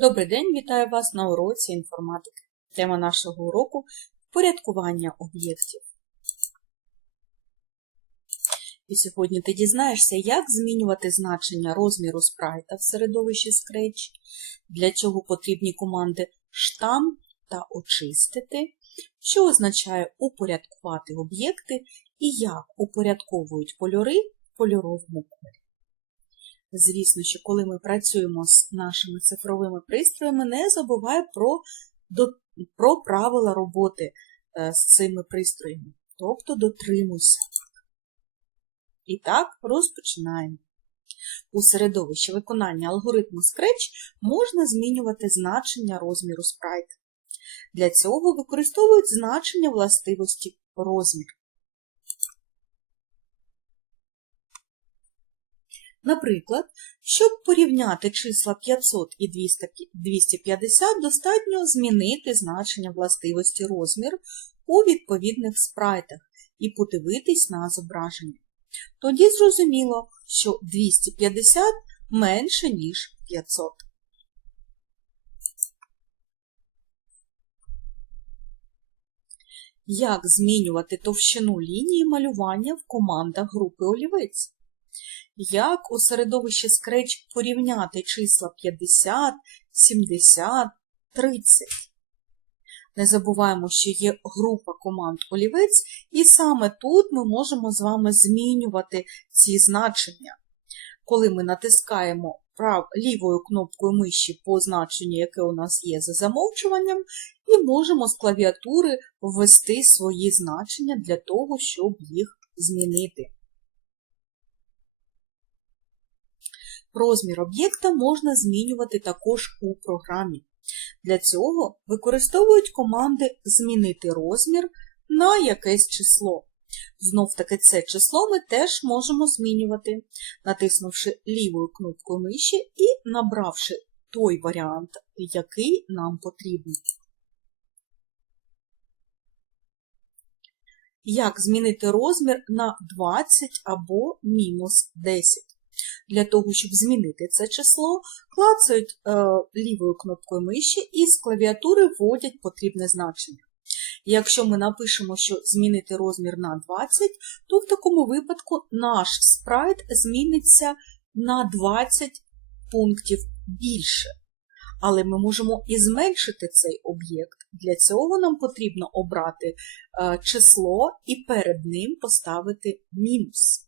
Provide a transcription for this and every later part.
Добрий день, вітаю вас на уроці інформатики. Тема нашого уроку впорядкування об'єктів. І сьогодні ти дізнаєшся, як змінювати значення розміру спрайта в середовищі Scratch, для чого потрібні команди штам та очистити, що означає упорядкувати об'єкти і як упорядковують кольори в кольоровому полі. Звісно, що коли ми працюємо з нашими цифровими пристроями, не забувай про, про правила роботи е, з цими пристроями, тобто дотримуйся. І так, розпочинаємо. У середовищі виконання алгоритму Scratch можна змінювати значення розміру спрайта. Для цього використовують значення властивості розміру. Наприклад, щоб порівняти числа 500 і 250, достатньо змінити значення властивості розмір у відповідних спрайтах і подивитись на зображення. Тоді зрозуміло, що 250 менше, ніж 500. Як змінювати товщину лінії малювання в командах групи олівець? Як у середовищі Scratch порівняти числа 50, 70, 30? Не забуваємо, що є група команд олівець, і саме тут ми можемо з вами змінювати ці значення. Коли ми натискаємо прав, лівою кнопкою миші по значенню, яке у нас є за замовчуванням, і можемо з клавіатури ввести свої значення для того, щоб їх змінити. Розмір об'єкта можна змінювати також у програмі. Для цього використовують команди Змінити розмір на якесь число. Знов таки це число ми теж можемо змінювати, натиснувши лівою кнопкою миші і набравши той варіант, який нам потрібен. Як змінити розмір на 20 або мінус 10? Для того, щоб змінити це число, клацають е, лівою кнопкою миші і з клавіатури вводять потрібне значення. Якщо ми напишемо, що змінити розмір на 20, то в такому випадку наш спрайт зміниться на 20 пунктів більше. Але ми можемо і зменшити цей об'єкт. Для цього нам потрібно обрати е, число і перед ним поставити мінус.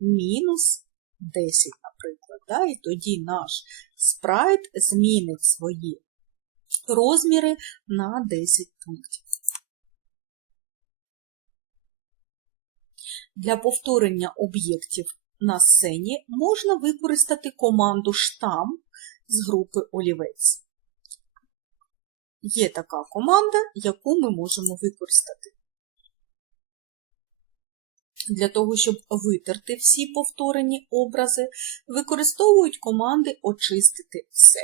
Мінус 10, наприклад. Да? І тоді наш спрайт змінить свої розміри на 10 пунктів. Для повторення об'єктів на сцені можна використати команду штам з групи олівець. Є така команда, яку ми можемо використати. Для того, щоб витерти всі повторені образи, використовують команди очистити все.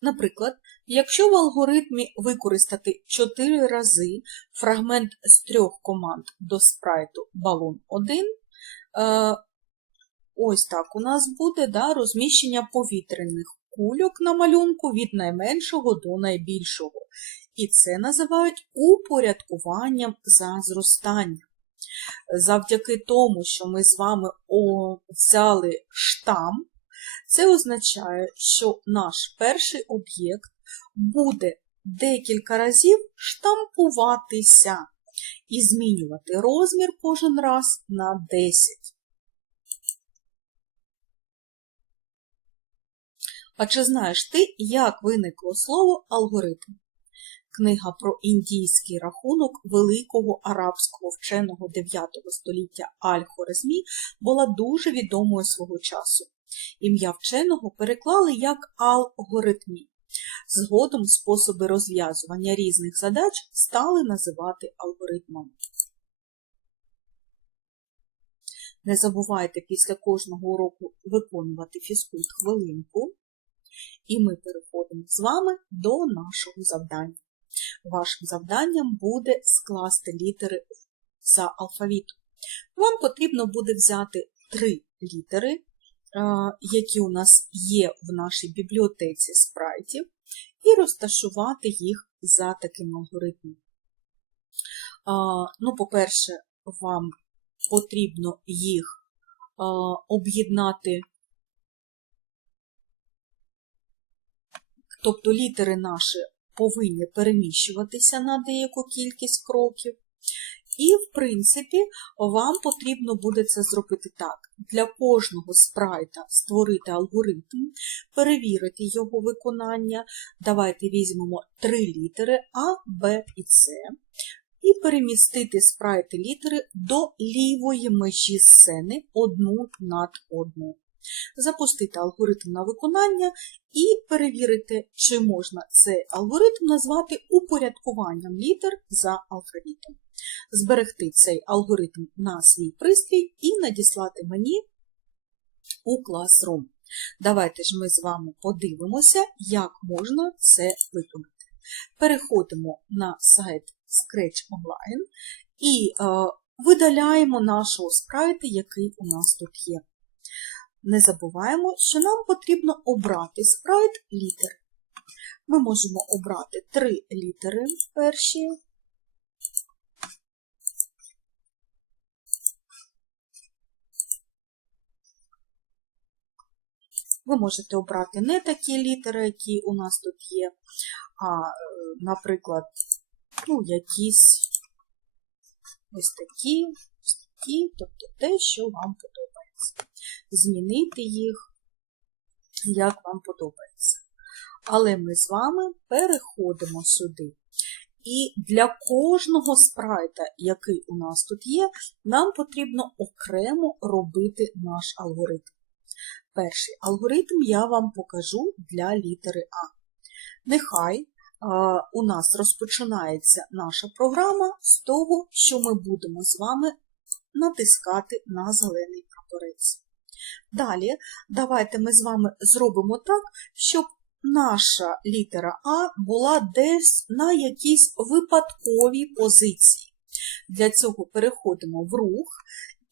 Наприклад, якщо в алгоритмі використати 4 рази фрагмент з трьох команд до спрайту балон 1, ось так у нас буде да, розміщення повітряних кульок на малюнку від найменшого до найбільшого. І це називають упорядкуванням за зростання. Завдяки тому, що ми з вами взяли штам, це означає, що наш перший об'єкт буде декілька разів штампуватися і змінювати розмір кожен раз на 10. А чи знаєш ти, як виникло слово алгоритм? Книга про індійський рахунок великого арабського вченого 9 століття Аль-Хорезмі була дуже відомою свого часу. Ім'я вченого переклали як алгоритмі. Згодом способи розв'язування різних задач стали називати алгоритмами. Не забувайте після кожного уроку виконувати фізкульт хвилинку, і ми переходимо з вами до нашого завдання. Вашим завданням буде скласти літери за алфавітом. Вам потрібно буде взяти три літери які у нас є в нашій бібліотеці спрайтів, і розташувати їх за таким алгоритмом. Ну, по-перше, вам потрібно їх об'єднати, тобто літери наші повинні переміщуватися на деяку кількість кроків. І, в принципі, вам потрібно буде це зробити так. Для кожного спрайта створити алгоритм, перевірити його виконання. Давайте візьмемо три літери А, Б і С. І перемістити спрайти літери до лівої межі сцени одну над одну. Запустити алгоритм на виконання і перевірити, чи можна цей алгоритм назвати упорядкуванням літер за алфавітом зберегти цей алгоритм на свій пристрій і надіслати мені у Classroom. Давайте ж ми з вами подивимося, як можна це виконати. Переходимо на сайт Scratch Online і е, видаляємо нашого спрайта, який у нас тут є. Не забуваємо, що нам потрібно обрати спрайт літер. Ми можемо обрати три літери перші, Ви можете обрати не такі літери, які у нас тут є, а, е, наприклад, ну, якісь ось такі, ось такі, тобто те, що вам подобається. Змінити їх, як вам подобається. Але ми з вами переходимо сюди. І для кожного спрайта, який у нас тут є, нам потрібно окремо робити наш алгоритм. Перший алгоритм я вам покажу для літери А. Нехай а, у нас розпочинається наша програма з того, що ми будемо з вами натискати на зелений прапорець. Далі, давайте ми з вами зробимо так, щоб наша літера А була десь на якійсь випадковій позиції. Для цього переходимо в рух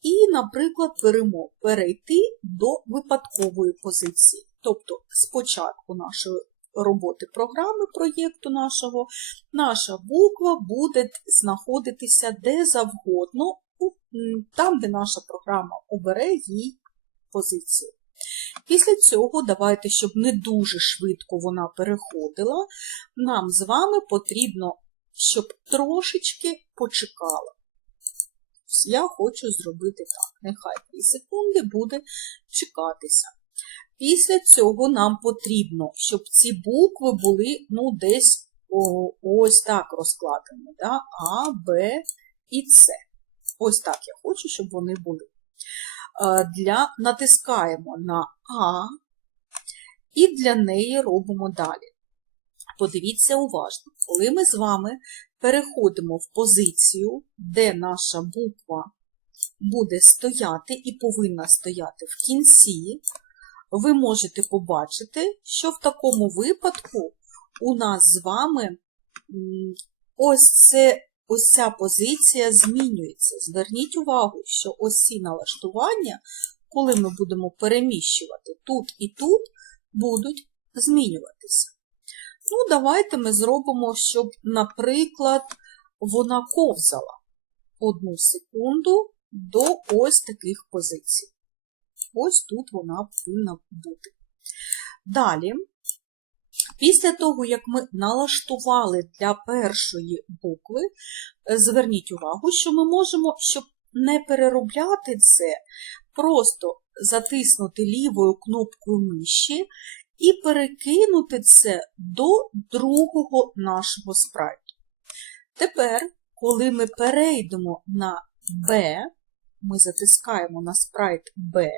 і, наприклад, беремо перейти до випадкової позиції. Тобто, спочатку нашої роботи програми, проєкту нашого, наша буква буде знаходитися де завгодно, там, де наша програма обере їй позицію. Після цього, давайте, щоб не дуже швидко вона переходила, нам з вами потрібно, щоб трошечки почекала я хочу зробити так. Нехай 2 секунди буде чекатися. Після цього нам потрібно, щоб ці букви були ну, десь о, ось так розкладені. Да? А, Б і С. Ось так я хочу, щоб вони були. Для, Натискаємо на А і для неї робимо далі. Подивіться уважно, коли ми з вами переходимо в позицію, де наша буква буде стояти і повинна стояти в кінці, ви можете побачити, що в такому випадку у нас з вами ось, це, ось ця позиція змінюється. Зверніть увагу, що ось ці налаштування, коли ми будемо переміщувати тут і тут, будуть змінюватися. Ну, давайте ми зробимо, щоб, наприклад, вона ковзала одну секунду до ось таких позицій. Ось тут вона повинна бути. Далі, після того, як ми налаштували для першої букви, зверніть увагу, що ми можемо, щоб не переробляти це, просто затиснути лівою кнопкою миші і перекинути це до другого нашого спрайту. Тепер, коли ми перейдемо на B, ми затискаємо на спрайт B,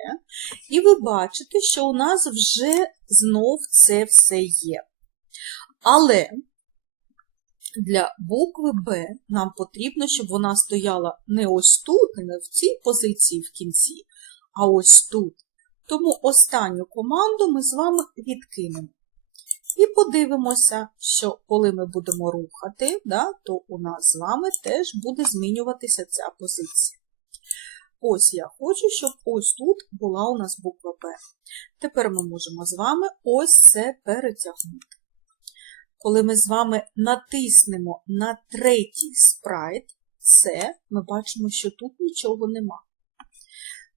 і ви бачите, що у нас вже знов це все є. Але для букви B нам потрібно, щоб вона стояла не ось тут, не в цій позиції в кінці, а ось тут. Тому останню команду ми з вами відкинемо. І подивимося, що коли ми будемо рухати, да, то у нас з вами теж буде змінюватися ця позиція. ось я хочу, щоб ось тут була у нас буква П. Тепер ми можемо з вами ось це перетягнути. Коли ми з вами натиснемо на третій спрайт, це ми бачимо, що тут нічого нема.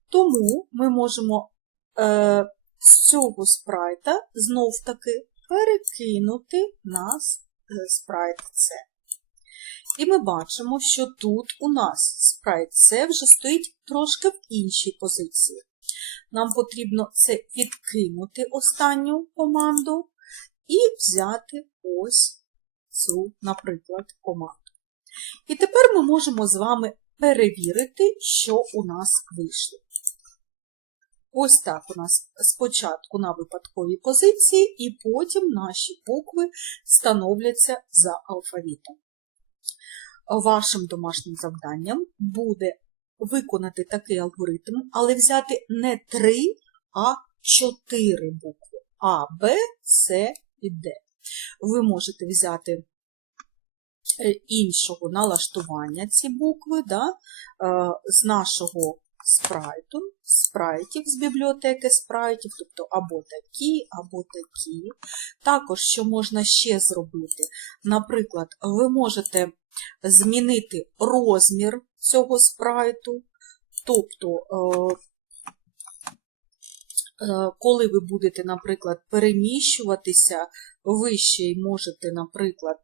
Тому ми можемо е, з цього спрайта знов-таки перекинути на е, спрайт С. І ми бачимо, що тут у нас спрайт С вже стоїть трошки в іншій позиції. Нам потрібно це відкинути останню команду і взяти ось цю, наприклад, команду. І тепер ми можемо з вами перевірити, що у нас вийшло. Ось так у нас спочатку на випадковій позиції, і потім наші букви становляться за алфавітом. Вашим домашнім завданням буде виконати такий алгоритм, але взяти не три, а чотири букви А, Б, С і Д. Ви можете взяти е, іншого налаштування ці букви да, е, з нашого спрайту, спрайтів з бібліотеки спрайтів, тобто або такі, або такі. Також, що можна ще зробити, наприклад, ви можете змінити розмір цього спрайту, тобто, е, коли ви будете, наприклад, переміщуватися, ви ще й можете, наприклад, е,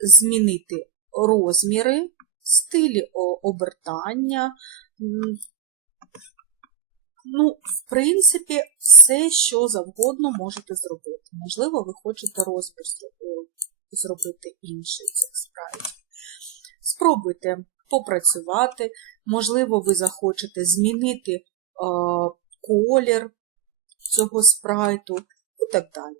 змінити розміри, стилі обертання. Ну, в принципі, все, що завгодно можете зробити. Можливо, ви хочете розмір е, зробити інший цих спрайтів. Спробуйте попрацювати, можливо, ви захочете змінити е, колір цього спрайту і так далі.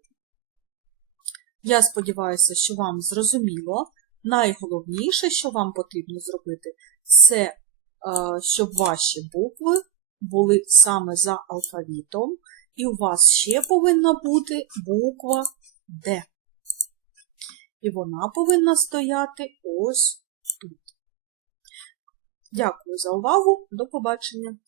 Я сподіваюся, що вам зрозуміло. Найголовніше, що вам потрібно зробити, це е, щоб ваші букви були саме за алфавітом, і у вас ще повинна бути буква Д. І вона повинна стояти ось тут. Дякую за увагу. До побачення!